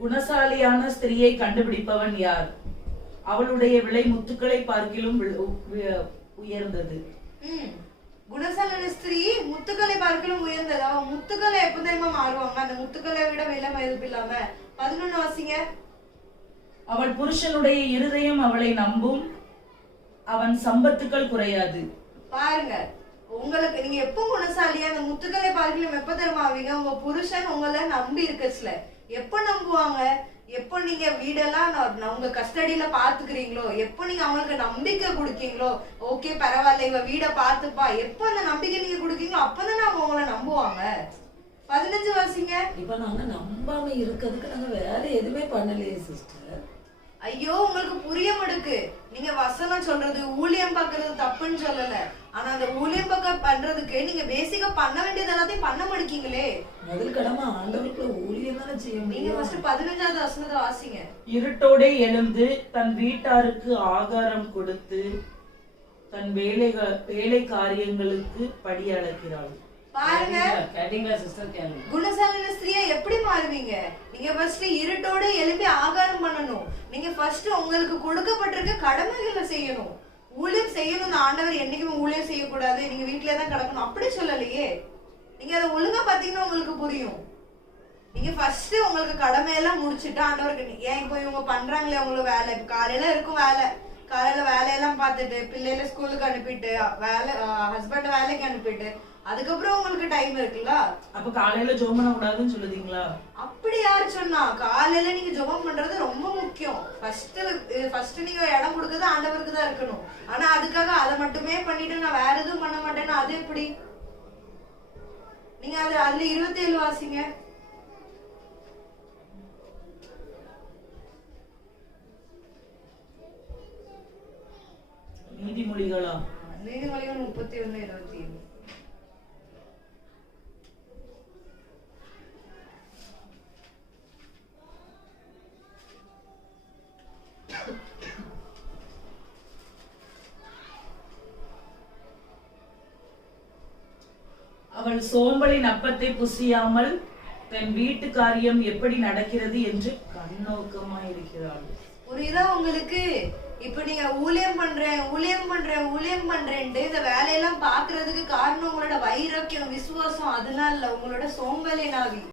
குணசாலியான ஸ்திரியை கண்டுபிடிப்பவன் யார்? அவளுடைய விலை முத்துக்களை பார்க்கிலும் உயர்ந்தது. குணசாலன ஸ்திரீ முத்துக்களை பார்க்கலும் உயர்ந்தது. அவன் முத்துக்களை எப்ப தெரியுமா மாறுவாங்க? அந்த முத்துக்களை விட விலை மதிப்பு இல்லாம. பதினொன்னு வாசிங்க. அவள் புருஷனுடைய இருதயம் அவளை நம்பும். அவன் சம்பத்துக்கள் குறையாது. பாருங்க. உங்களுக்கு நீங்க எப்போ குணசாலியா அந்த முத்துக்களை பார்க்கலும் எப்ப தெரியுமா ஆவீங்க உங்க புருஷன் உங்களை நம்பி இருக்கச்சுல எப்ப நம்புவாங்க? எப்போ நீங்க வீடெல்லாம் உங்க கஸ்டடியில பாத்துக்கிறீங்களோ? எப்போ நீங்க அவங்களுக்கு நம்பிக்கை கொடுக்கீங்களோ? ஓகே பரவாயில்ல இவ வீட பாத்துப்பா. எப்போ அந்த நம்பிக்கை நீங்க கொடுக்கீங்களோ அப்பதானே அவங்க உங்களை நம்புவாங்க. பதினஞ்சு வாசிங்க இப்ப நாங்க நம்பாம இருக்கிறதுக்கு நாங்க வேற எதுவுமே பண்ணலையே சிஸ்டர் ஐயோ உங்களுக்கு புரிய மடுக்கு நீங்க வசனம் சொல்றது ஊழியம் பார்க்கறது தப்புன்னு சொல்லல. ஆனா அந்த ஊழியம் பார்க்க பண்றதுக்கு நீங்க பேசிக்கா பண்ண வேண்டியது எல்லாத்தையும் பண்ண மடிக்கீங்களே முதல் கடமை ஆண்டவருக்குள்ள ஊழியம் தானே செய்ய நீங்க முடியும் ஃபர்ஸ்ட் பதினஞ்சாவது வசனத்தை வாசிங்க. இருட்டோடே எழுந்து தன் வீட்டாருக்கு ஆகாரம் கொடுத்து தன் வேலை வேலை காரியங்களுக்கு படி அளக்கிறாள். பாருங்க. கேட்டீங்களா? சிஸ்டர் கேளுங்க. குணசாலின ஸ்திரியா எப்படி மாறுவீங்க? நீங்க ஃபர்ஸ்ட் இருட்டோட எழுப்பி ஆகாரம் பண்ணணும். நீங்க ஃபர்ஸ்ட் உங்களுக்கு கொடுக்கப்பட்டிருக்க கடமைகளை செய்யணும். ஊழியம் செய்யணும் இந்த ஆண்டவர் என்னைக்குமே ஊழியம் செய்யக்கூடாது. நீங்க வீட்லயே தான் கிடக்கணும். அப்படி சொல்லலையே. நீங்க அதை ஒழுங்கா பாத்தீங்கன்னா உங்களுக்கு புரியும். நீங்க ஃபர்ஸ்ட் உங்களுக்கு கடமையெல்லாம் முடிச்சுட்டு ஆண்டவருக்கு ஏன் இப்போ இவங்க பண்றாங்களே உங்களுக்கு வேலை? இப்போ காலையில இருக்கும் வேலை. காலையில வேலையெல்லாம் பார்த்துட்டு பிள்ளைகளை ஸ்கூலுக்கு அனுப்பிட்டு வேலை ஹஸ்பண்ட் வேலைக்கு அனுப்பிட்டு அதுக்கப்புறம் உங்களுக்கு டைம் இருக்குல்ல? அப்ப காலையில ஜோம் பண்ண கூடாதுன்னு சொல்லுதீங்களா? அப்படி யாரு சொன்னா? காலையில நீங்க ஜெபம் பண்றது ரொம்ப முக்கியம். ஃபர்ஸ்ட் ஃபர்ஸ்ட் நீங்க இடம் கொடுக்கறது ஆண்டவருக்கு தான் இருக்கணும். ஆனா அதுக்காக அதை மட்டுமே பண்ணிட்டு நான் வேற எதுவும் பண்ண மாட்டேன்னா அது எப்படி? நீங்க அது அதுல இருபத்தி ஏழு வாசிங்க. நீதிமொழிகளா? நீதிமொழிகள் முப்பத்தி ஒண்ணு இருபத்தி ஏழு அவள் சோம்பலின் அப்பத்தை புசியாமல் தன் வீட்டு காரியம் எப்படி நடக்கிறது என்று கண்ணோக்கமா இருக்கிறாள் புரியுதா உங்களுக்கு இப்ப நீங்க ஊழியம் பண்றேன் ஊழியம் பண்றேன் ஊழியம் பண்றேன்ட்டு இந்த வேலையெல்லாம் பாக்குறதுக்கு காரணம் உங்களோட வைரக்கியம் விசுவாசம் அதனால இல்ல, உங்களோட சோம்பலின் ஆவி